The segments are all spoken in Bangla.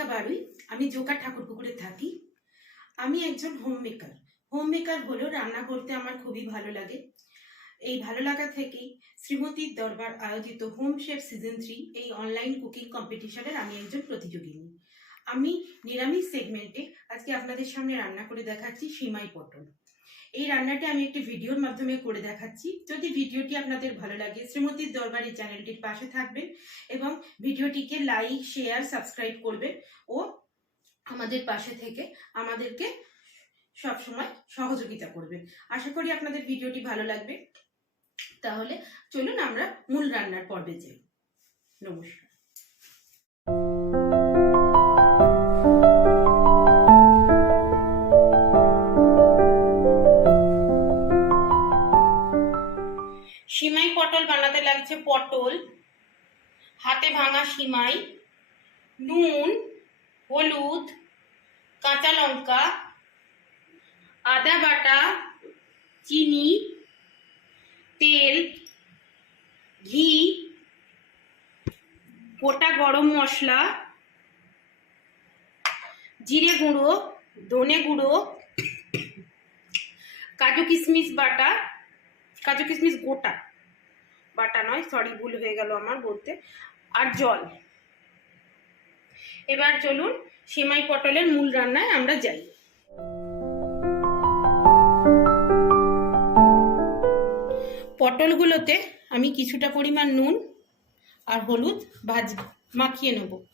নমস্কার আমি জোকা জোকার ঠাকুরপুকুরে থাকি। আমি একজন হোম মেকার হোম মেকার হলো রান্না করতে আমার খুবই ভালো লাগে। এই ভালো লাগা থেকেই শ্রীমতীর দরবার আয়োজিত হোম শেফ সিজন থ্রি এই অনলাইন কুকিং কম্পিটিশনের আমি একজন প্রতিযোগিনী। আমি নিরামিষ সেগমেন্টে আজকে আপনাদের সামনে রান্না করে দেখাচ্ছি সিমাই পটল। এই রান্নাটি আমি একটি ভিডিওর মাধ্যমে করে দেখাচ্ছি। যদি ভিডিওটি আপনাদের ভালো লাগে শ্রীমতীর দরবারের চ্যানেলটির পাশে থাকবেন এবং ভিডিওটিকে লাইক, শেয়ার, সাবস্ক্রাইব করবেন ও আমাদের পাশে থেকে আমাদেরকে সবসময় সহযোগিতা করবেন। আশা করি আপনাদের ভিডিওটি ভালো লাগবে। তাহলে চলুন আমরা মূল রান্নার পর্বে যাই। নমস্কার। সিমাই পটল বানাতে লাগছে পটল, হাতে ভাঙা সিমাই, নুন, হলুদ, কাঁচা লঙ্কা, আদা বাটা, চিনি, তেল, ঘি, গোটা গরম মশলা, জিরে গুঁড়ো, ধনে গুঁড়ো, কাজু কিশমিশ বাটা কাজু কিশমিশ গোটা। বাটা নয় সরি ভুল হয়ে গেল আমার বলতে। আর জল। এবার চলুন সেমাই পটলের মূল রান্নায় আমরা যাই। পটলগুলোতে আমি কিছুটা পরিমাণ নুন আর হলুদ ভাজ মাখিয়ে নেব।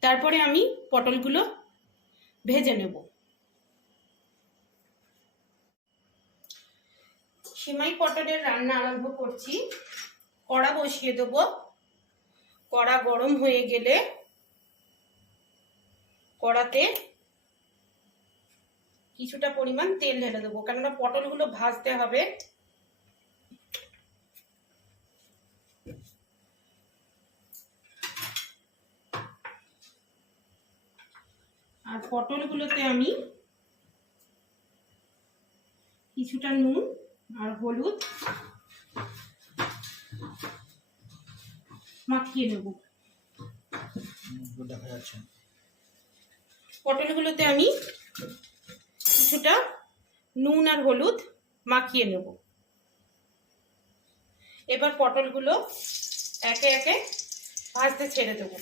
তারপরে আমি পটলগুলো ভেজে নেব। সিমাই পটলের রান্না আরম্ভ করছি। কড়া বসিয়ে দেব। কড়া গরম হয়ে গেলে কড়াতে কিছুটা পরিমাণ তেল ঢেলে দেবো, কেননা পটলগুলো ভাজতে হবে। আর পটলগুলোতে আমি কিছুটা নুন আর হলুদ মাখিয়ে নেব। পটলগুলোতে আমি কিছুটা নুন আর হলুদ মাখিয়ে নেব। এবার পটলগুলো একে একে ভাজতে ছেড়ে দেবো।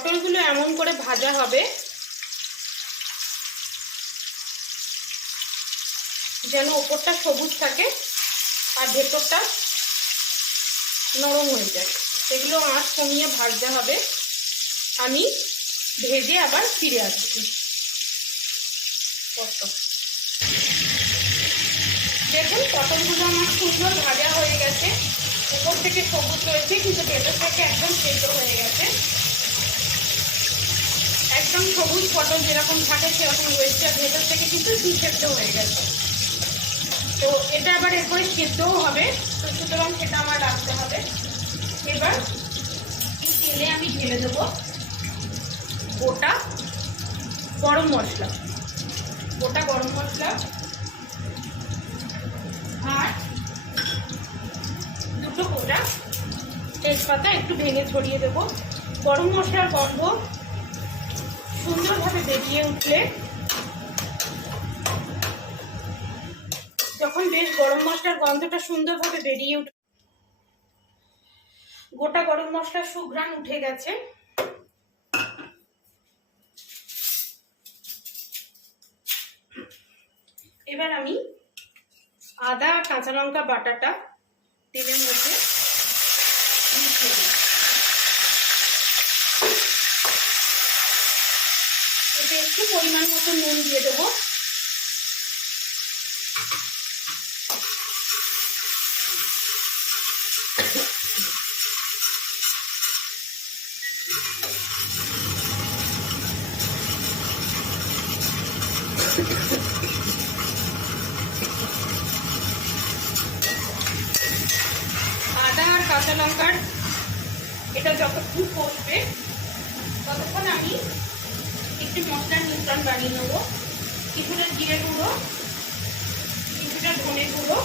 পটলগুলো এমন করে ভাজা হবে। যেন ওপরটা সবুজ থাকে আর ভেতরটা নরম হয়ে যায়। সেগুলো আঁচ কমিয়ে ভাজতে হবে। আমি ভেজে আবার ফিরে আসছি। দেখুন পটলগুলো আমার সুন্দর ভাজা হয়ে গেছে। উপর থেকে সবুজ রয়েছে কিন্তু ভেতর থেকে একদম সেদ্ধ হয়ে গেছে। একদম সবুজ পটল যেরকম থাকে, সেরকম রয়েছে আর ভেতর থেকে কিন্তু সেদ্ধ হয়ে গেছে। তো এটা আবার এরপরে সেদ্ধও হবে। তো সুতরাং সেটা আমার রাখতে হবে। এবার তেলে আমি ঢেলে দেবো গোটা গরম মশলা। গোটা গরম মশলা আর দুটো গোটা তেজপাতা একটু ভেঙে ছড়িয়ে দেবো। গরম মশলার গন্ধ সুন্দরভাবে বেরিয়ে উঠলে যখন বেশ গরম মশলার গন্ধটা সুন্দরভাবে বেরিয়ে উঠে গোটা গরম মশলার সুঘ্রাণ উঠে গেছে। এবার আমি আদা, কাঁচা লঙ্কা, বাটাটা তেলের মধ্যে দিই এতে একটু পরিমাণ মতো নুন দিয়ে দেবো। আদা আর কাঁচা লঙ্কার এটা যতক্ষণ কষবে, ততক্ষণ আমি একটু মশলার মিশ্রণ বানিয়ে নেব। কিছুটা জিরে গুঁড়ো, কিছুটা ধনে গুঁড়ো।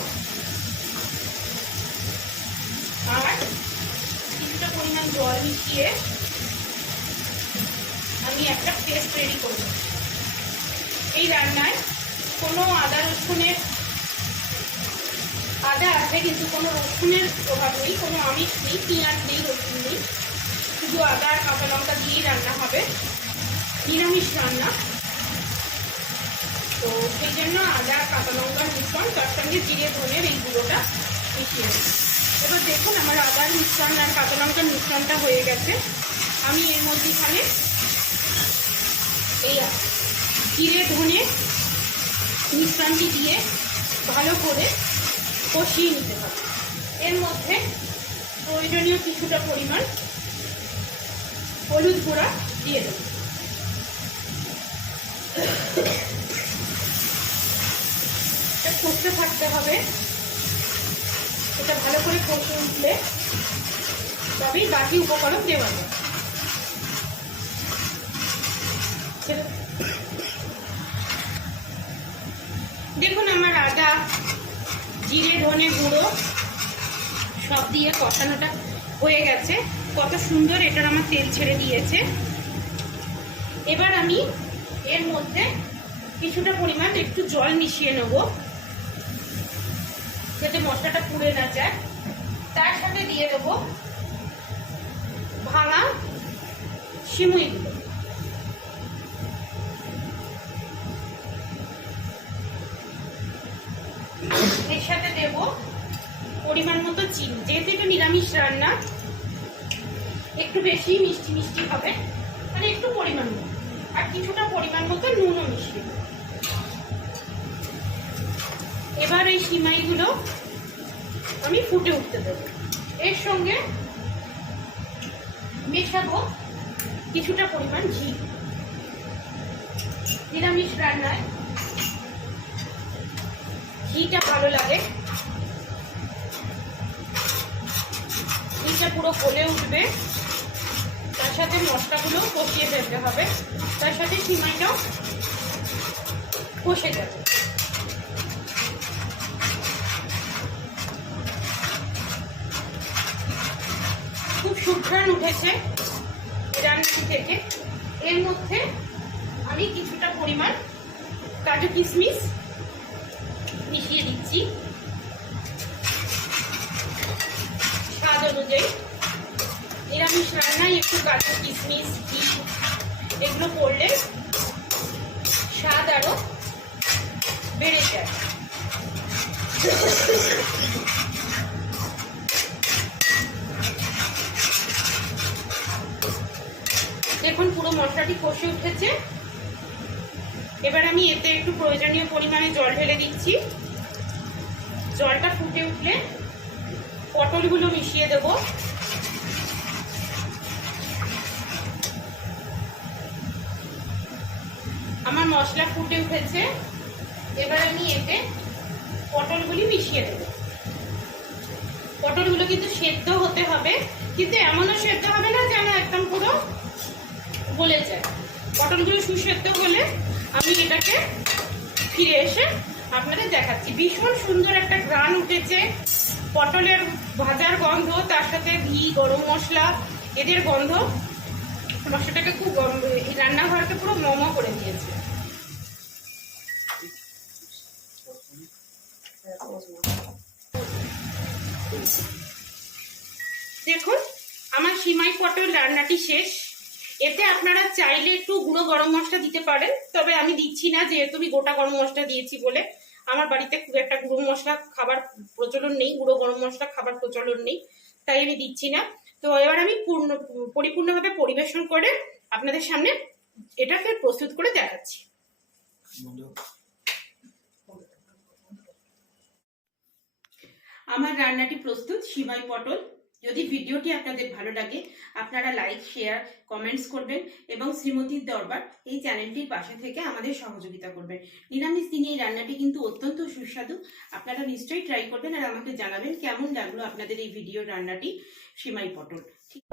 আর কিছুটা পরিমাণ জল মিশিয়ে আমি একটা পেস্ট রেডি করব। এই রান্নায় কোনো আদা রসুনের, আদা আছে কিন্তু কোনো রসুনের প্রভাব নেই, কোনো আমিষ নেই, পেঁয়াজ নেই, রসুন নেই। শুধু আদা আর কাঁচা লঙ্কা দিয়েই রান্না হবে। নিরামিষ রান্না। তো সেই জন্য আদা, কাঁচা লঙ্কার মিশ্রণ তার সঙ্গে জিরে ধনের এই গুঁড়োটা মিশিয়ে দিই এবার দেখুন আমার আদার মিশ্রণ আর কাঁচা লঙ্কার মিশ্রণটা হয়ে গেছে। আমি এর মধ্যেখানে এই জিরে, ধনে মিশ্রণটি দিয়ে ভালো করে কষিয়ে নিতে হবে। এর মধ্যে প্রয়োজনীয় কিছুটা পরিমাণ হলুদ গুঁড়া দিয়ে দেবো। কষতে থাকতে হবে। এটা ভালো করে কষে উঠলে তবেই বাকি উপকরণ দেওয়া যায়। দেখুন আমার আদা, জিরে, ধনে গুঁড়ো সব দিয়ে কষানোটা হয়ে গেছে। কত সুন্দর এটার আমার তেল ছেড়ে দিয়েছে। এবার আমি এর মধ্যে কিছুটা পরিমাণ একটু জল মিশিয়ে নেব, যাতে মশলাটা পুড়ে না যায়। তার সাথে দিয়ে দেবো ভাঙা সিমুইগুলো এর সাথে দেব পরিমাণ মতো চিনি। যেহেতু এটা নিরামিষ রান্না, একটু বেশি মিষ্টি মিষ্টি হবে মানে একটু পরিমাণ মতো। আর কিছুটা পরিমাণ মতো নুনও মিশিয়ে। এবার এই সিমাইগুলো আমি ফুটে উঠতে দেবো। এর সঙ্গে মেশাবো কিছুটা পরিমাণ ঘি। নিরামিষ রান্নায় ঘিটা ভালো লাগে। ঘিটা পুরো গলে উঠবে। সাথে মশলাগুলো কষিয়ে ফেলতে হবে। তার সাথে সিমাইটাও কষে যাবে। খুব সুঘ্রাণ উঠেছে রান্নাটি থেকে। এর মধ্যে আমি কিছুটা পরিমাণ কাজু কিশমিশ মিশিয়ে দিচ্ছি। স্বাদ অনুযায়ী। নিরামিষ রান্নায় একটু কাজু কিশমিশ, ঘি, এগুলো পড়লে স্বাদ আরও বেড়ে যায়। দেখুন, পুরো মশলাটি কষে উঠেছে। এবার আমি এতে একটু প্রয়োজনীয় পরিমাণে জল ঢেলে দিচ্ছি। জলটা ফুটে উঠলে পটলগুলো মিশিয়ে দেব। আমার মশলা ফুটে উঠেছে। এবার আমি এতে পটলগুলি মিশিয়ে দেব। পটলগুলো কিন্তু সেদ্ধ হতে হবে, কিন্তু এমনও সেদ্ধ হবে না যেন একদম পুরো গলে যায়। পটলগুলো সুসেদ্ধ হলে আমি এটাকে ফিরে এসে আপনাদের দেখাচ্ছি। ভীষণ সুন্দর একটা গ্রান উঠেছে। পটলের ভাজার গন্ধ, তার সাথে ঘি, গরম মশলা, এদের গন্ধ মশলাটাকে খুব গম- এই রান্নাঘরকে পুরো মমো করে দিয়েছে। দেখুন, আমার সিমাই পটল রান্নাটি শেষ। এতে আপনারা চাইলে একটু গুঁড়ো গরম মশলা দিতে পারেন, তবে আমি দিচ্ছি না, যেহেতু আমি গোটা গরম মশলা দিয়েছি বলে। আমার বাড়িতে খুব একটা গুঁড়ো মশলা খাবার প্রচলন নেই, গুঁড়ো গরম মশলা খাবার প্রচলন নেই, তাই আমি দিচ্ছি না। তো এবার আমি পূর্ণ, পরিপূর্ণভাবে পরিবেশন করে আপনাদের সামনে এটাকে প্রস্তুত করে দেখাচ্ছি। আমার রান্নাটি প্রস্তুত, সিমাই পটল। যদি ভিডিওটি আপনাদের ভালো লাগে, আপনারা লাইক শেয়ার কমেন্টস করবেন এবং শ্রীমতীর দরবার এই চ্যানেলটির পাশে থেকে আমাদের সহযোগিতা করবেন। নিরামিষ দিনে এই রান্নাটি কিন্তু অত্যন্ত সুস্বাদু। আপনারা নিশ্চয়ই ট্রাই করবেন আর আমাকে জানাবেন কেমন লাগল আপনাদের এই ভিডিও রান্নাটি। সীমাই পটল। ঠিক